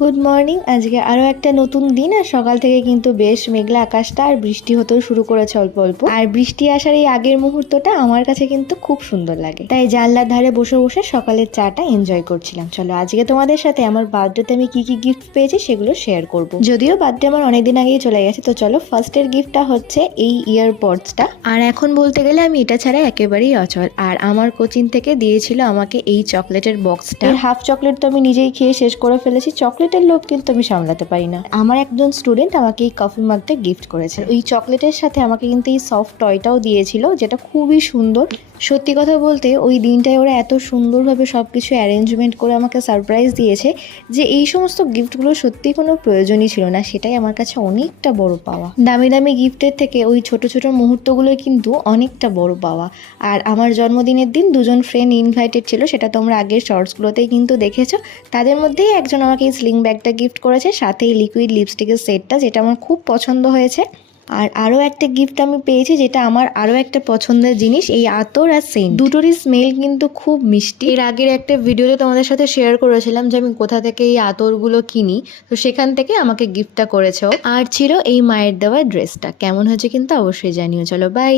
Good morning. আজকে আরো একটা নতুন দিন, আর সকাল থেকে কিন্তু বেশ মেঘলা আকাশটা, আর বৃষ্টি হতেও শুরু করেছে অল্প অল্প। আর বৃষ্টি আসার এই আগের মুহূর্তটা আমার কাছে কিন্তু খুব সুন্দর লাগে, তাই জানলার ধারে বসে বসে সকালের চাটা এনজয় করছিলাম। চলো আজকে তোমাদের সাথে আমার বার্থডেতে আমি কি কি গিফট পেয়েছি সেগুলো শেয়ার করব। যদিও বার্থডে আমার অনেকদিন আগেই চলে গেছে, তো চলো ফার্স্টের গিফটটা হচ্ছে এই ইয়ারপডসটা। আর এখন বলতে গেলে আমি এটা ছাড়া একেবারেই অচল। আর আমার কোচিং থেকে দিয়েছিল আমাকে এই চকলেটের বক্সটা। হাফ চকলেট তো আমি নিজেই খেয়ে শেষ করে ফেলেছি, চকলেটের লোভ কিন্তু আমি সামলাতে পারি না। আমার একজন স্টুডেন্ট আমাকে এই কফি মাগটা গিফট করেছে। ওই চকলেটের সাথে আমাকে কিন্তু এই সফট টয়টাও দিয়েছিল, যেটা খুবই সুন্দর। সত্যি কথা বলতে ওই দিনটায় ওরা এত সুন্দরভাবে সব কিছু অ্যারেঞ্জমেন্ট করে আমাকে সারপ্রাইজ দিয়েছে যে এই সমস্ত গিফটগুলো সত্যি কোনো প্রয়োজনই ছিল না। সেটাই আমার কাছে অনেকটা বড় পাওয়া। দামি দামি গিফটের থেকে ওই ছোট ছোট মুহূর্তগুলো কিন্তু অনেকটা বড় পাওয়া। আর আমার জন্মদিনের দিন দুজন ফ্রেন্ড ইনভাইটেড ছিল, সেটা তোমরা আগের শর্টসগুলোতেই কিন্তু দেখেছো। তাদের মধ্যেই একজন আমাকে এই স্লিং ব্যাগটা গিফট করেছে, সাথে এই লিকুইড লিপস্টিকের সেটটা, যেটা আমার খুব পছন্দ হয়েছে। আর আরও একটা গিফট আমি পেয়েছি, যেটা আমার আরও একটা পছন্দের জিনিস, এই আতর আর সেন্ট। দুটোরই স্মেল কিন্তু খুব মিষ্টি। এর আগের একটা ভিডিওতে তোমাদের সাথে শেয়ার করেছিলাম যে আমি কোথা থেকে এই আতরগুলো কিনি, তো সেখান থেকে আমাকে গিফটটা করেছে। আর ছিল এই মায়ের দেওয়া ড্রেসটা। কেমন হয়েছে কিন্তু অবশ্যই জানিও। চলো বাই।